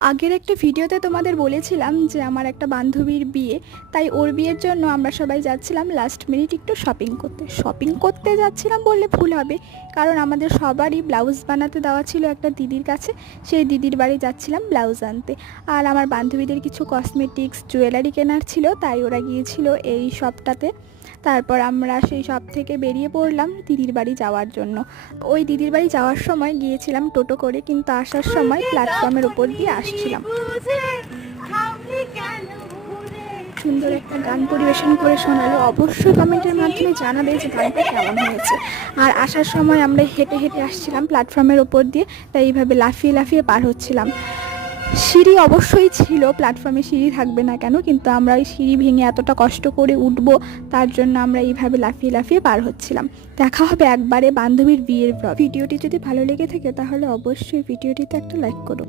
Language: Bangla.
আগের একটা ভিডিওতে তোমাদের বলেছিলাম যে আমার একটা বান্ধবীর বিয়ে, তাই ওর বিয়ের জন্য আমরা সবাই যাচ্ছিলাম লাস্ট মিনিট একটু শপিং করতে যাচ্ছিলাম বললে ভুল হবে, কারণ আমাদের সবারই ব্লাউজ বানাতে দেওয়া ছিল একটা দিদির কাছে। সেই দিদির বাড়ি যাচ্ছিলাম ব্লাউজ আনতে। আর আমার বান্ধবীদের কিছু কসমেটিক্স জুয়েলারি কেনার ছিল, তাই ওরা গিয়েছিল এই শপটাতে। তারপর আমরা সেই শপ থেকে বেরিয়ে পড়লাম দিদির বাড়ি যাওয়ার জন্য। ওই দিদির বাড়ি যাওয়ার সময় গিয়েছিলাম টোটো করে, কিন্তু আসার সময় প্ল্যাটফর্মের ওপর দিয়ে আসছিলাম। সুন্দর একটা গান পরিবেশন করে শোনালো। অবশ্যই কমেন্টের মাধ্যমে জানাবে যে গানটা কেমন হয়েছে। আর আসার সময় আমরা হেঁটে হেঁটে আসছিলাম প্ল্যাটফর্মের ওপর দিয়ে, তাই এইভাবে লাফিয়ে লাফিয়ে পার হচ্ছিলাম। সিঁড়ি অবশ্যই ছিল, প্ল্যাটফর্মে সিঁড়ি থাকবে না কেন, কিন্তু আমরা ওই সিঁড়ি ভেঙে এতটা কষ্ট করে উঠবো, তার জন্য আমরা এইভাবে লাফিয়ে লাফিয়ে পার হচ্ছিলাম। দেখা হবে একবারে বান্ধবীর বিয়ের ব্লগ। ভিডিওটি যদি ভালো লেগে থাকে তাহলে অবশ্যই ভিডিওটিতে একটা লাইক করো।